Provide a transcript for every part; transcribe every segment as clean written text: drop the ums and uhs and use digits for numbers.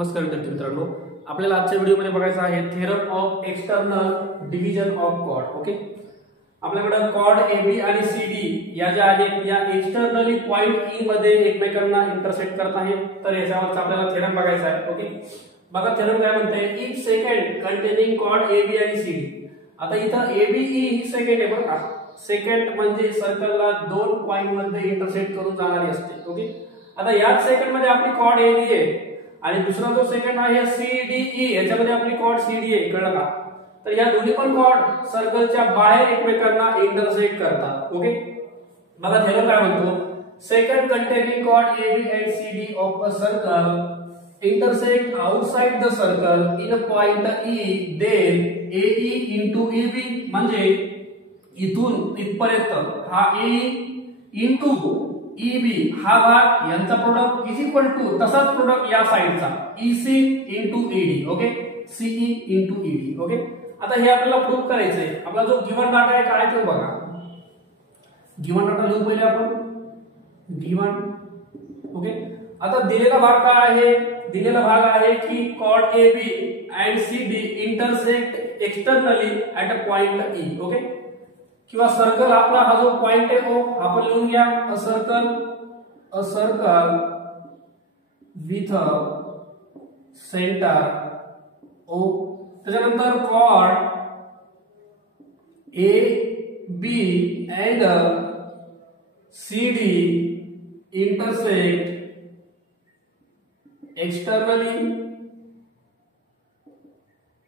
नमस्कार विद्यार्थी मित्रांनो, आपल्याला आजच्या व्हिडिओमध्ये बघायचं आहे theorem of external division of chord. Okay, आपल्याकडे कॉर्ड AB आणि CD या ज्या आहेत या एक्सटर्नली पॉइंट E मध्ये एकमेकांना इंटरसेक्ट करत आहेत. तर याच्यावरचा आपल्याला थेरम बघायचा आहे. ओके, बघा थेरम काय म्हणते, इच सेकंड कंटेनिंग कॉर्ड AB आणि CD. आता इथं ABE ही सेकंड आहे बरं का. सेकंड म्हणजे सर्कलला दोन पॉइंट मध्ये इंटरसेक्ट करून जाणारी असते. ओके, आता याच सेकंड मध्ये आपली कॉर्ड AB आहे आणि दुसरा जो सेकंड आहे CDE, याच्यामध्ये आपली कॉर्ड CD आहे. कळलं का? तर या दोन्ही पण कॉर्ड सर्कलच्या बाहेर एकमेकांना इंटरसेक्ट करतात. ओके, बघा थेरम काय म्हणतो, secant containing chord AB and CD of a circle intersect outside the circle in a point E, then AE into EB म्हणजे इथून इथपर्यंत हा AE into EB हा भाग यांचा प्रोडक्ट इज इक्वल टू तसाच प्रोडक्ट या साइडचा EC into ED. Okay, CE into ED. Okay, आता हे आपल्याला प्रूव्ह करायचंय. आपला जो गिवन डाटा आहे काय तो बघा. गिवन डाटा लिहू पहिले आपण. गिवन. ओके, आता दिलेला भाग काय आहे, दिलेला भाग आहे की chord AB and CD intersect externally at a point E. Okay, किंवा सर्कल आपला हा जो पॉइंट आहे O आपण लिहून घ्या, a circle with a centre O. त्याच्यानंतर chord AB and CD intersect externally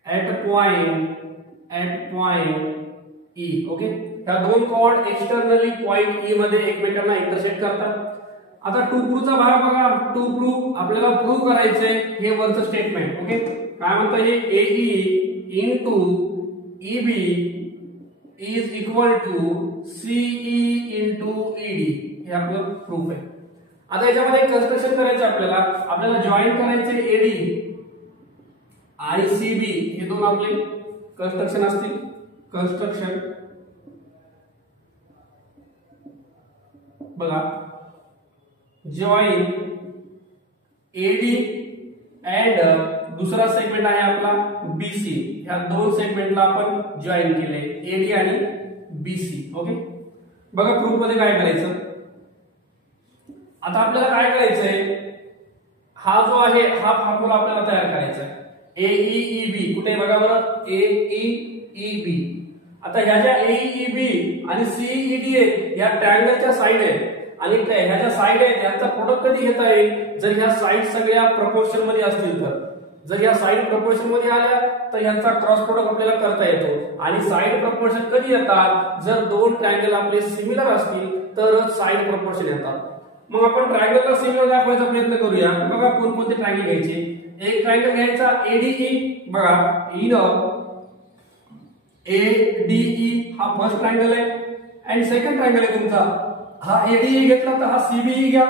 at point E. Okay, ह्या दोन कॉर्ड एक्सटर्नली पॉइंट E मध्ये एकमेकांना इंटरसेक्ट करतात. आता टू प्रूव्हचा भाग बघा. टू प्रूव्ह आपल्याला प्रूव्ह करायचंय हे वरचं स्टेटमेंट. ओके, काय म्हणतं हे AE into EB is equal to CE into ED. हे आपलं प्रूफ आहे. आता याच्यामध्ये कन्स्ट्रक्शन करायचं आपल्याला जॉईन करायचे AD आणि CB हे दोन आपले कन्स्ट्रक्शन असतील. कंस्ट्रक्शन बघा, जॉईन AD अँड दुसरा सेगमेंट आहे आपला BC. ह्या दोन सेगमेंटला आपण जॉईन केले AD आणि BC. ओके, बघा प्रूफ मध्ये काय करायचं. आता आपल्याला काय करायचंय, हा जो आहे हा फॉर्म्युला आपल्याला तयार करायचा आहे. AEEB कुठे बघा बरं, AEEB. आता ह्या ज्या AEEB आणि CED आहे या ट्रायंगलच्या साइड आहेत आणि ह्या ज्या साइड आहेत यांचा प्रोडक्ट कधी घेता येईल, जर ह्या साइड सगळ्या प्रपोर्शन मध्ये असतील तर. जर ह्या साइड प्रपोर्शन मध्ये आल्या तर ह्यांचा क्रॉस प्रोडक्ट आपल्याला करता येतो. आणि साइड प्रपोर्शन कधी येतात, जर दोन ट्रायंगल आपले सिमिलर असतील तरच साइड प्रपोर्शन येतात. मग आपण ट्रायंगलला सिमिलर दाखवायचा प्रयत्न करूया. बघा कोणकोणते ट्रायंगल घ्यायचे. एक ट्रायंगल घ्यायचा ADE. बघा इन ADE हा फर्स्ट ट्रायंगल आहे आणि सेकंड ट्रायंगल आहे तुमचा. हा ADE घेतला तर हा CBE घ्या,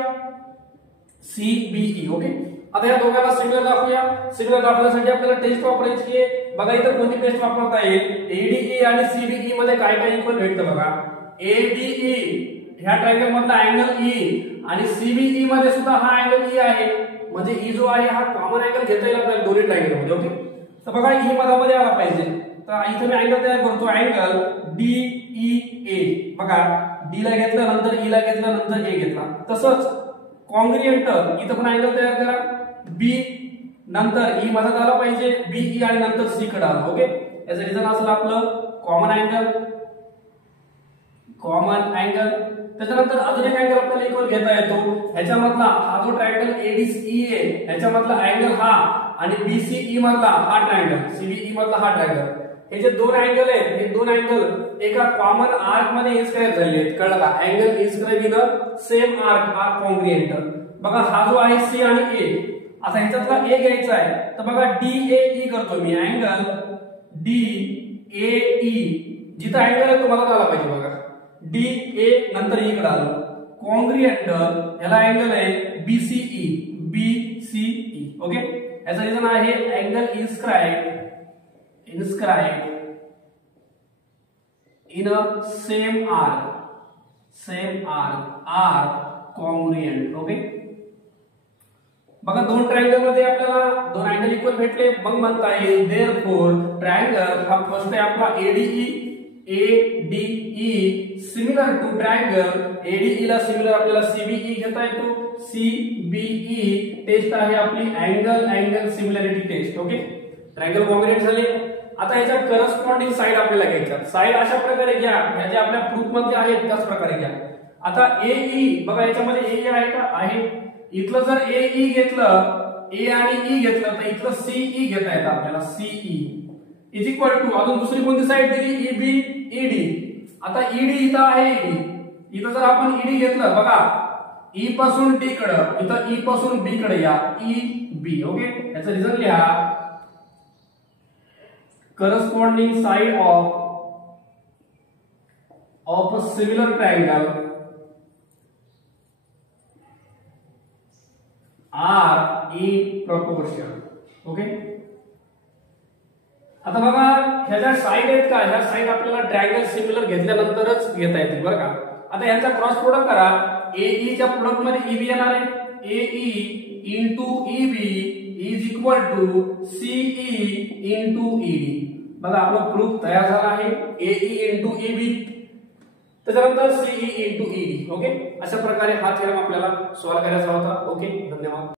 CBE. ओके, आता या दोघांना सिमिलर दाखवूया. सिमिलर दाखवण्यासाठी आपल्याला टेस्ट वापरायची आहे. बघा इथं कोणती टेस्ट वापरता येईल. ADE आणि CBE मध्ये काय काय इक्वल भेटतं बघा. ADE ह्या ट्रायंगल मधला अँगल E आणि CBE मध्ये सुद्धा हा अँगल E आहे. म्हणजे E जो आहे हा कॉमन अँगल घेता येईल आपल्याला दोन्ही ट्रायंगल मध्ये. ओके, तर बघा E मधामध्ये आला पाहिजे. तर इथे मी अँगल तयार करतो, अँगल DEA. बघा D ला घेतलं नंतर E ला घेतलं नंतर A घेतला. तसंच कॉन्ग्रुएंट इथं पण अँगल तयार करा. B नंतर E मधात आला पाहिजे, BE आणि नंतर C कडे आला. ओके, याचं रिझन असलं आपलं कॉमन अँगल. त्याच्यानंतर अजून एक अँगल आपल्याला इक्वल घेता येतो. ह्याच्यामधला हा जो ट्रायंगल ADCE आहे ह्याच्यामधला अँगल हा आणि BCE मधला हा ट्रायंगल, CBE मधला हा ट्रायंगल. हे जे दोन अँगल आहेत हे दोन अँगल एका कॉमन आर्क मध्ये इन्स्क्राइब झालेले आहेत. कळलं का? Angle inscribed in same arc are congruent. बघा हा जो आहे C आणि A. आता ह्याच्यातला A घ्यायचा आहे तर बघा DAE करतो मी. अँगल DAE जिथं अँगल आहे तो मला आला पाहिजे. बघा DA नंतर E कडे आलो. कॉन्ग्रुएंट याला अँगल आहे BCE. ओके, याचा रिझन आहे angle इन्स्क्राइब in a same arc are congruent. Okay, बघा दोन ट्रायंगल मध्ये आपल्याला दोन अँगल इक्वल भेटले, मग म्हणता येईल देअरफॉर ट्रायंगल हा फर्स्ट आहे आपला ADE similar to triangle ADE ला सिमिलर आपल्याला CBE घेता येतो. CBE टेस्ट आहे आपली angle similarity test. Okay, triangle congruent झाले. आता याच्या करस्पॉन्डिंग साइड आपल्याला घ्यायच्या. साइड अशा प्रकारे घ्या, ह्या ज्या आपल्या प्रूफ मध्ये आहेत त्याच प्रकारे घ्या. आता AE बघा याच्यामध्ये AE आहे का? आहे. इथलं जर AE घेतलं, A आणि E घेतलं तर इथलं CE घेता येतं आपल्याला. CE इज इक्वल टू अजून दुसरी कोणती साइड दिली? EB ED. आता ED इथं आहे ED. इथं जर आपण ED घेतलं बघा E पासून D कडे, इथं E पासून B कडे या EB. ओके, याचं रिझल्ट लिहा. Corresponding side of a similar triangle are in proportion. Okay, आता बघा ह्या ज्या साइड आहेत का, ह्या साइड आपल्याला ट्रायंगल सिमिलर घेतल्यानंतरच घेता येतील बरं का. आता यांचा क्रॉस प्रोडक्ट करा. AE च्या प्रोडक्ट मध्ये EB येणार आहे. AE into EB is equal to CE into ED. बघा आपला प्रूफ तयार झाला आहे. AE इंटू EB त्याच्यानंतर CE इंटू ED. ओके, अशा प्रकारे हा थेरम आपल्याला सॉल्व्ह करायचा होता. ओके, धन्यवाद.